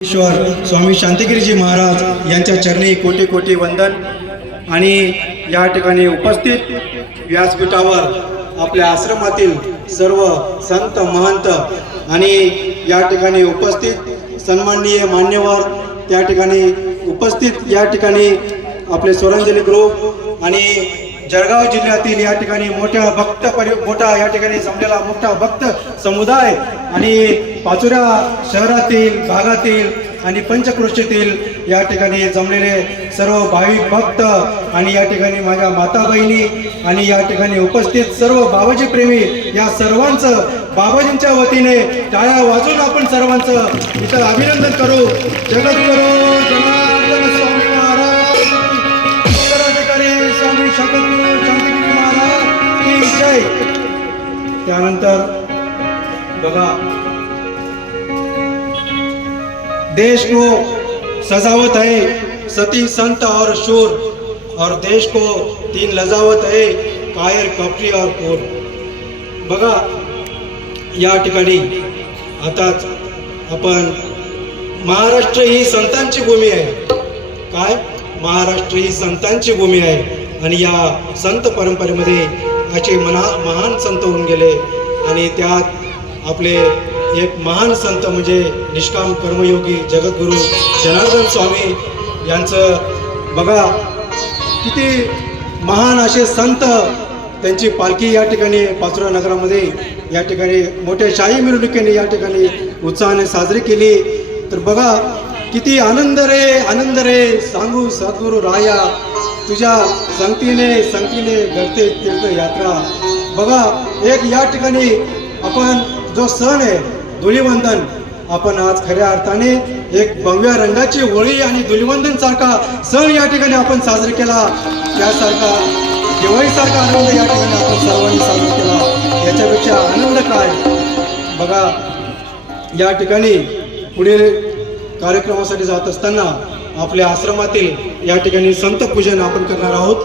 ईश्वर स्वामी शांतिगिरीजी महाराज यांच्या चरणी कोटी कोटी वंदन. आणि या ठिकाणी उपस्थित व्यासपीठावर आपल्या आश्रमातील सर्व संत महंत आणि या ठिकाणी उपस्थित सन्माननीय मान्यवर त्या ठिकाणी उपस्थित या ठिकाणी आपले स्वरांजली ग्रुप आणि जळगाव जिल्ह्यातील या ठिकाणी मोठ्या भक्त परि मोठा या ठिकाणी जमलेला मोठा भक्त समुदाय आणि पाचोऱ्या शहरातील भागातील आणि पंचक्रोशीतील या ठिकाणी जमलेले सर्व भाविक भक्त आणि या ठिकाणी माझ्या माता बहिणी आणि या ठिकाणी उपस्थित सर्व बाबाजी प्रेमी या सर्वांचं बाबाजींच्या वतीने टाळ्या वाजून आपण सर्वांचं इथं अभिनंदन करू. जगद्गुरु जनार्दन स्वामी महाराज स्वामी महाराज की जय. त्यानंतर बघा. देश को सजावत है सती संत और शूर। और देश को तीन लजावत है कायर कपटी और कोर। बघा या ठिकाणी आताच आपण महाराष्ट्र ही संतांची भूमी आहे. काय? महाराष्ट्र ही संतांची भूमी आहे. आणि या संत परंपरेमध्ये असे मना महान संत होऊन गेले. आणि त्यात आपले एक महान संत म्हणजे निष्काम कर्मयोगी जगद्गुरू जनार्दन स्वामी यांचं बघा किती महान असे संत त्यांची पालखी या ठिकाणी पाचोरा नगरामध्ये या ठिकाणी मोठ्या शाही मिरवणुकीने या ठिकाणी उत्साहाने साजरी केली. तर बघा किती आनंद रे आनंद रे सांगू सद्गुरू राया तुझ्या संगतीने संगतीने घडते तीर्थयात्रा. बघा एक या ठिकाणी आपण जो सण आहे धुलीवंदन आपण आज खऱ्या अर्थाने एक भव्य रंगाची होळी आणि धुलीवंदन सारखा सण या ठिकाणी आपण साजरा केला. त्यासारखा दिवाळीसारखा आनंद या ठिकाणी आपण सर्वांनी साजरा केला. याच्यापेक्षा आनंद काय? बघा या ठिकाणी पुढील कार्यक्रमासाठी जात असताना आपल्या आश्रमातील या ठिकाणी संत पूजन आपण करणार आहोत.